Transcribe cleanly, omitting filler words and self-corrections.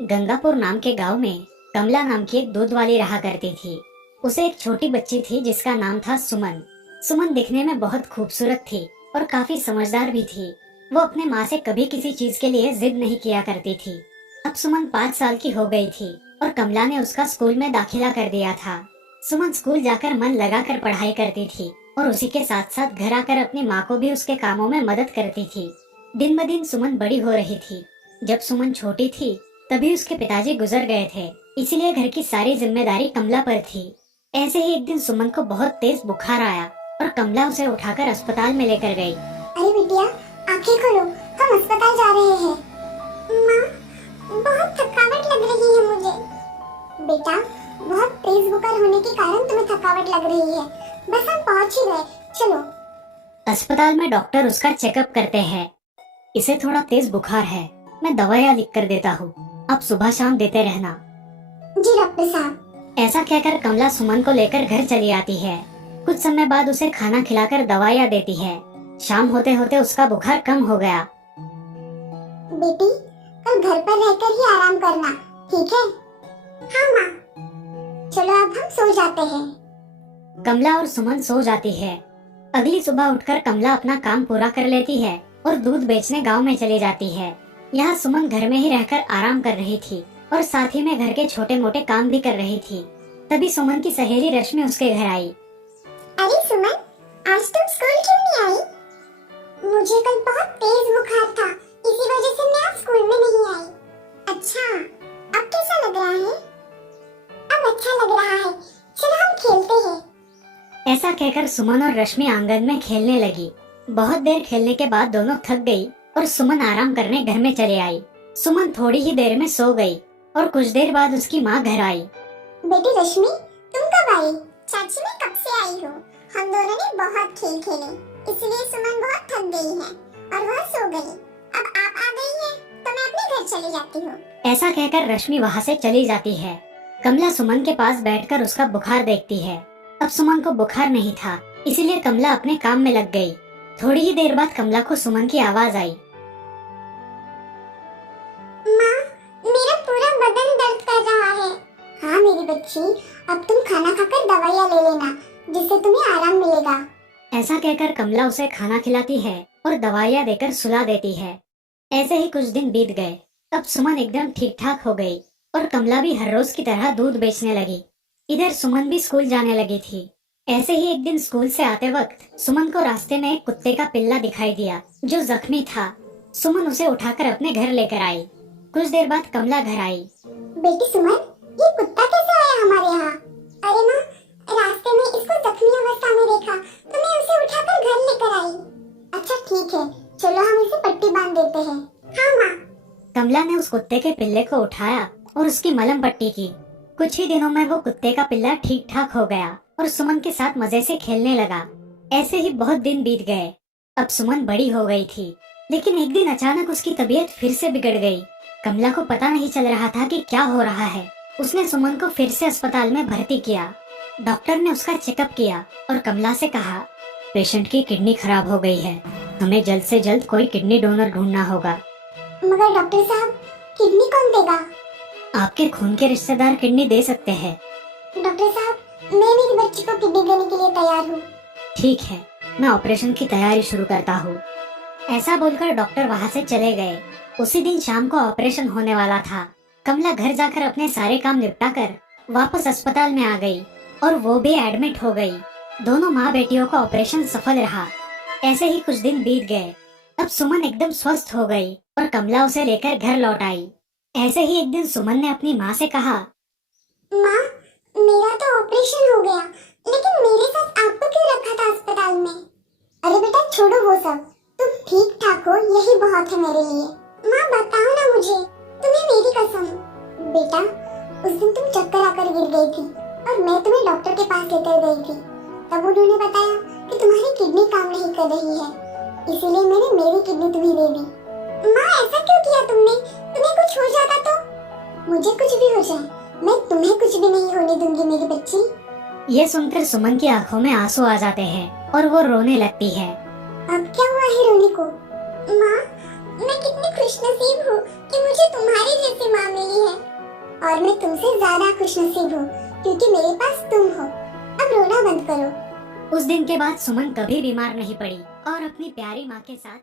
गंगापुर नाम के गांव में कमला नाम की एक दूध वाली रहा करती थी। उसे एक छोटी बच्ची थी जिसका नाम था सुमन। सुमन दिखने में बहुत खूबसूरत थी और काफी समझदार भी थी। वो अपने माँ से कभी किसी चीज के लिए जिद नहीं किया करती थी। अब सुमन 5 साल की हो गई थी और कमला ने उसका स्कूल में दाखिला कर दिया था। सुमन स्कूल जाकर मन लगाकर पढ़ाई करती थी और उसी के साथ साथ घर आकर अपनी माँ को भी उसके कामों में मदद करती थी। दिन ब दिन सुमन बड़ी हो रही थी। जब सुमन छोटी थी तभी उसके पिताजी गुजर गए थे, इसीलिए घर की सारी जिम्मेदारी कमला पर थी। ऐसे ही एक दिन सुमन को बहुत तेज बुखार आया और कमला उसे उठाकर अस्पताल में लेकर गई। अरे बिटिया, आंखें खोलो, हम अस्पताल जा रहे हैं। माँ, बहुत थकावट लग रही है मुझे। बेटा, बहुत तेज बुखार होने के कारण तुम्हें थकावट लग रही है। बस हम पहुँच ही गए, चलो। अस्पताल में डॉक्टर उसका चेकअप करते हैं। इसे थोड़ा तेज बुखार है, मैं दवाइयाँ लिख कर देता हूँ, आप सुबह शाम देते रहना। जी डॉक्टर साहब। ऐसा कहकर कमला सुमन को लेकर घर चली आती है। कुछ समय बाद उसे खाना खिलाकर दवाइयाँ देती है। शाम होते होते उसका बुखार कम हो गया। बेटी, कल घर पर रहकर ही आराम करना, ठीक है? हाँ माँ। चलो अब हम सो जाते हैं। कमला और सुमन सो जाती है। अगली सुबह उठकर कमला अपना काम पूरा कर लेती है और दूध बेचने गांव में चली जाती है। यहाँ सुमन घर में ही रहकर आराम कर रही थी और साथ ही में घर के छोटे मोटे काम भी कर रही थी। तभी सुमन की सहेली रश्मि उसके घर आई। अरे सुमन, आज तुम स्कूल क्यों नहीं आई? मुझे कल बहुत तेज बुखार था, इसी वजह से मैं आज स्कूल में नहीं आई। अच्छा, अब कैसा लग रहा है? अब अच्छा लग रहा है, चलो हम खेलते हैं। ऐसा कहकर सुमन और रश्मि आंगन में खेलने लगी। बहुत देर खेलने के बाद दोनों थक गई और सुमन आराम करने घर में चले आई। सुमन थोड़ी ही देर में सो गई और कुछ देर बाद उसकी माँ घर आई। बेटी रश्मि, तुम कब आई? चाची मैं कब से आई हूँ। हम दोनों ने बहुत खेल खेले, इसलिए सुमन बहुत थक गई है और वह सो गई। अब आप आ गई हैं, तो मैं अपने घर चली जाती हूँ। ऐसा कहकर रश्मि वहाँ से चली जाती है। कमला सुमन के पास बैठकर उसका बुखार देखती है। अब सुमन को बुखार नहीं था, इसीलिए कमला अपने काम में लग गई। थोड़ी ही देर बाद कमला को सुमन की आवाज आई। माँ, मेरा पूरा बदन दर्द कर रहा है। हाँ मेरी बच्ची, अब तुम खाना खाकर दवाइयाँ ले लेना, जिससे तुम्हें आराम मिलेगा। ऐसा कहकर कमला उसे खाना खिलाती है और दवाइयाँ देकर सुला देती है। ऐसे ही कुछ दिन बीत गए। अब सुमन एकदम ठीक ठाक हो गई और कमला भी हर रोज की तरह दूध बेचने लगी। इधर सुमन भी स्कूल जाने लगी थी। ऐसे ही एक दिन स्कूल से आते वक्त सुमन को रास्ते में एक कुत्ते का पिल्ला दिखाई दिया जो जख्मी था। सुमन उसे उठाकर अपने घर लेकर आई। कुछ देर बाद कमला घर आई। बेटी सुमन, ये कुत्ता कैसे आया हमारे यहाँ? अरे माँ, रास्ते में इसको जख्मी अवस्था में देखा तो मैं उसे उठाकर घर लेकर आई। अच्छा ठीक है, चलो हम इसे पट्टी बांध देते हैं। हाँ माँ। कमला ने उस कुत्ते के पिल्ले को उठाया और उसकी मलहम पट्टी की। कुछ ही दिनों में वो कुत्ते का पिल्ला ठीक ठाक हो गया और सुमन के साथ मजे से खेलने लगा। ऐसे ही बहुत दिन बीत गए। अब सुमन बड़ी हो गई थी, लेकिन एक दिन अचानक उसकी तबीयत फिर से बिगड़ गई। कमला को पता नहीं चल रहा था कि क्या हो रहा है। उसने सुमन को फिर से अस्पताल में भर्ती किया। डॉक्टर ने उसका चेकअप किया और कमला से कहा, पेशेंट की किडनी खराब हो गई है, हमें जल्द से जल्द कोई किडनी डोनर ढूंढना होगा। मगर डॉक्टर साहब, किडनी कौन देगा? आपके खून के रिश्तेदार किडनी दे सकते हैं। डॉक्टर साहब, मैं मेरी बच्ची को किडनी देने के लिए तैयार हूँ। ठीक है, मैं ऑपरेशन की तैयारी शुरू करता हूँ। ऐसा बोलकर डॉक्टर वहाँ से चले गए। उसी दिन शाम को ऑपरेशन होने वाला था। कमला घर जाकर अपने सारे काम निपटाकर वापस अस्पताल में आ गई और वो भी एडमिट हो गई। दोनों माँ बेटियों का ऑपरेशन सफल रहा। ऐसे ही कुछ दिन बीत गए। अब सुमन एकदम स्वस्थ हो गई और कमला उसे लेकर घर लौट आई। ऐसे ही एक दिन सुमन ने अपनी माँ से कहा, माँ, मेरा तो ऑपरेशन हो गया, लेकिन मेरे साथ आपको क्यों रखा था अस्पताल में? अरे बेटा छोड़ो वो सब, तुम ठीक ठाक हो यही बहुत है मेरे लिए। माँ बताओ ना मुझे, तुम्हें मेरी कसम। बेटा, उस दिन तुम चक्कर आकर गिर गई थी और मैं तुम्हें डॉक्टर के पास लेकर गई थी। तब उन्होंने बताया कि तुम्हारी किडनी काम नहीं कर रही है, इसीलिए मैंने मेरी किडनी तुम्हें दे दी। माँ ऐसा क्यों किया तुमने? तुम्हें कुछ हो जाता तो? मुझे कुछ भी हो जाए, मैं तुम्हें कुछ भी नहीं होने दूंगी मेरी बच्ची। ये सुनकर सुमन की आंखों में आंसू आ जाते हैं और वो रोने लगती है। अब क्या हुआ है रोने को? माँ, मैं कितनी खुशनसीब हूँ कि मुझे तुम्हारी जैसी माँ मिली है। और मैं तुमसे ज्यादा खुशनसीब हूँ क्योंकि मेरे पास तुम हो। अब रोना बंद करो। उस दिन के बाद सुमन कभी बीमार नहीं पड़ी और अपनी प्यारी माँ के साथ